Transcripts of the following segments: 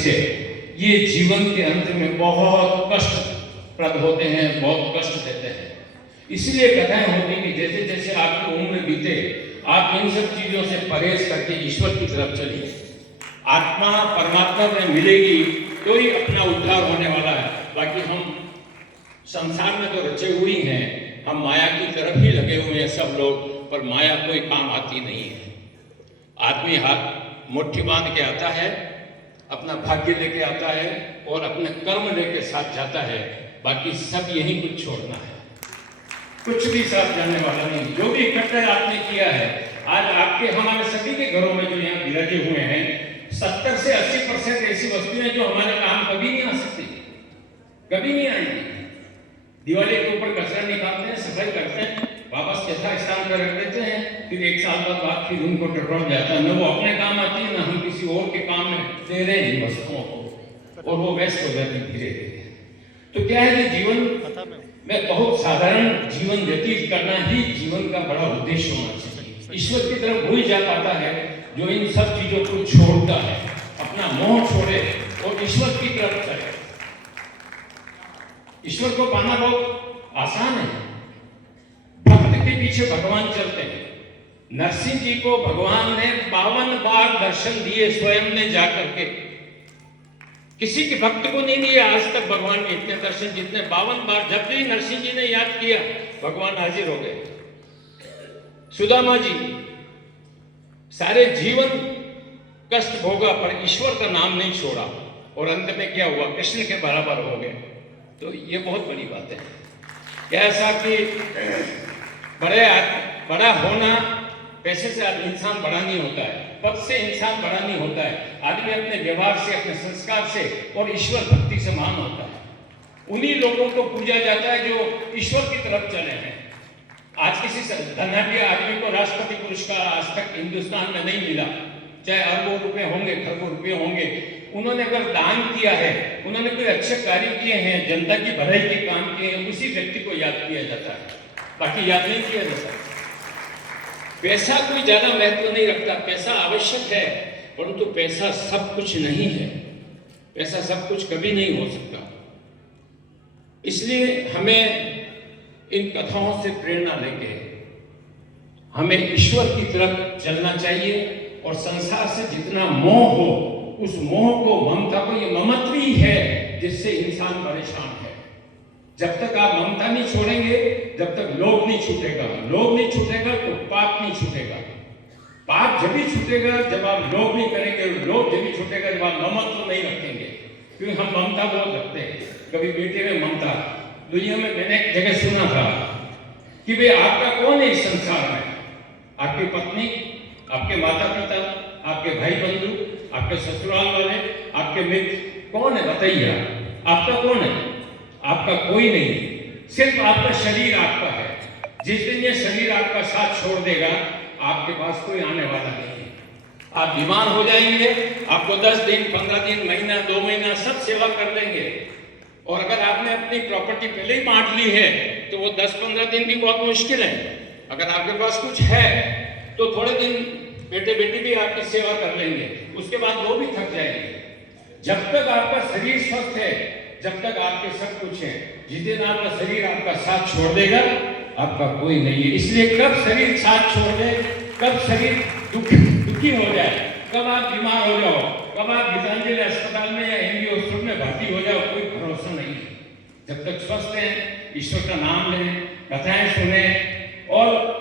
से ये जीवन के अंत में बहुत कष्टप्रद होते हैं, बहुत कष्ट देते हैं। इसलिए कथाएं होती कि जैसे जैसे आपकी उम्र बीते आप इन सब चीजों से परहेज करके ईश्वर की तरफ चलिए। आत्मा परमात्मा में मिलेगी तो ही अपना उद्धार होने वाला है। बाकी हम संसार में तो रचे हुए हैं, हम माया की तरफ ही लगे हुए हैं सब लोग, पर माया कोई काम आती नहीं है। आदमी हाथ मुट्ठी बांध के आता है, अपना भाग्य लेके आता है और अपने कर्म लेके साथ जाता है। बाकी सब यही कुछ छोड़ना है, कुछ भी साथ जाने वाला नहीं। जो भी इकट्ठा आपने किया है, आज आपके हमारे सभी के घरों में जो यहाँ विराजे हुए हैं, 70 से 80% ऐसी वस्तुएं जो हमारे काम कभी नहीं आ सकती, कभी नहीं आएंगी। दिवाली के ऊपर कचरा निकालते हैं, सफाई करते हैं, वापस यथा स्थान पर रख देते हैं, फिर एक साल बाद फिर उनको टटोल जाता है। न वो अपने काम आती है, न हम किसी और के काम में दे रहे हैं वस्तुओं को, और वो व्यस्त हो जाती धीरे धीरे। तो क्या है कि जीवन में बहुत साधारण जीवन व्यतीत करना ही जीवन का बड़ा उद्देश्य होना चाहिए। ईश्वर की तरफ वही जा पाता है जो इन सब चीजों को छोड़ता है, अपना मोह छोड़े और ईश्वर की तरफ चले। ईश्वर को पाना बहुत आसान है। भक्त के पीछे भगवान चलते हैं। नरसिंह जी को भगवान ने 52 बार दर्शन दिए, स्वयं ने जाकर के। किसी के भक्त को नहीं दिए आज तक भगवान के इतने दर्शन जितने 52 बार। जब भी नरसिंह जी ने याद किया, भगवान हाजिर हो गए। सुदामा जी सारे जीवन कष्ट भोगा पर ईश्वर का नाम नहीं छोड़ा, और अंत में क्या हुआ, कृष्ण के बराबर हो गए। तो ये बहुत बड़ी बात है। ऐसा कि बड़ा होना, पैसे से इंसान बड़ा नहीं होता है, पद से इंसान बड़ा नहीं होता है। आदमी अपने व्यवहार से, अपने संस्कार से और ईश्वर भक्ति से महान होता है। उन्हीं लोगों को पूजा जाता है जो ईश्वर की तरफ चले हैं। आज किसी धनाढ्य आदमी को राष्ट्रपति पुरस्कार आज तक हिंदुस्तान में नहीं मिला, चाहे अरबों रुपए होंगे, खरबों रुपए होंगे। उन्होंने अगर दान किया है, उन्होंने कोई अच्छे कार्य किए हैं, जनता की भलाई के काम किए हैं, उसी व्यक्ति को याद किया जाता है, बाकी याद नहीं किया जाता। पैसा कोई ज्यादा महत्व नहीं रखता। पैसा आवश्यक है, परंतु पैसा सब कुछ नहीं है। पैसा सब कुछ कभी नहीं हो सकता। इसलिए हमें इन कथाओं से प्रेरणा लेके हमें ईश्वर की तरफ चलना चाहिए, और संसार से जितना मोह हो, उस मोह को, ममता को, ये ममत्व ही है जिससे इंसान परेशान है। जब तक आप ममता नहीं छोड़ेंगे, जब तक लोभ नहीं छूटेगा। लोभ नहीं छूटेगा तो पाप नहीं छूटेगा। पाप जब भी छूटेगा जब आप लोभ नहीं करेंगे, और लोभ जब भी छूटेगा जब आप ममत्व नहीं रखेंगे। क्योंकि हम ममता बहुत रखते हैं, कभी बेटे में ममता। दुनिया में मैंने एक जगह सुना था कि भाई आपका कौन है इस संसार में? आपकी पत्नी, आपके माता पिता, आपके भाई बंधु, आपके ससुराल वाले, आपके मित्र, कौन है बताइए? आपका कौन है? आपका कोई नहीं, सिर्फ आपका शरीर आपका है। जिस दिन ये शरीर आपका साथ छोड़ देगा, आपके पास कोई आने वाला नहीं है। आप बीमार हो जाएंगे, आपको 10 दिन, 15 दिन, महीना, 2 महीना सब सेवा कर लेंगे। और अगर आपने अपनी प्रॉपर्टी पहले ही बांट ली है तो वो 10-15 दिन भी बहुत मुश्किल है। अगर आपके पास कुछ है तो थोड़े दिन बेटे बेटी भी आपकी सेवा कर लेंगे, उसके बाद वो भी थक जाएंगे। जब तक आपका शरीर स्वस्थ है, जब तक आपके सब कुछ है। जिस दिन आपका शरीर आपका साथ छोड़ देगा, आपका कोई नहीं है। इसलिए कब शरीर साथ छोड़ दे, कब शरीर दुखी हो जाए, कब आप बीमार हो जाओ, कब आप गीतांजलि अस्पताल में या एमबी हॉस्पिटल में भर्ती हो जाओ, कोई भरोसा नहीं है। जब तक स्वस्थ हैं, ईश्वर का नाम लें, कथाएं सुने और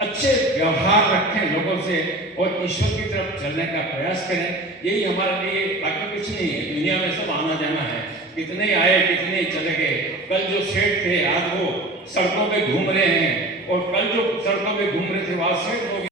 अच्छे व्यवहार रखें लोगों से, और ईश्वर की तरफ चलने का प्रयास करें। यही हमारे लिए, बाकी कुछ नहीं है। दुनिया में सब आना जाना है, कितने आए कितने चले गए। कल जो सेठ थे आज वो सड़कों पे घूम रहे हैं, और कल जो सड़कों पे घूम रहे थे वहां सेठ हो गए।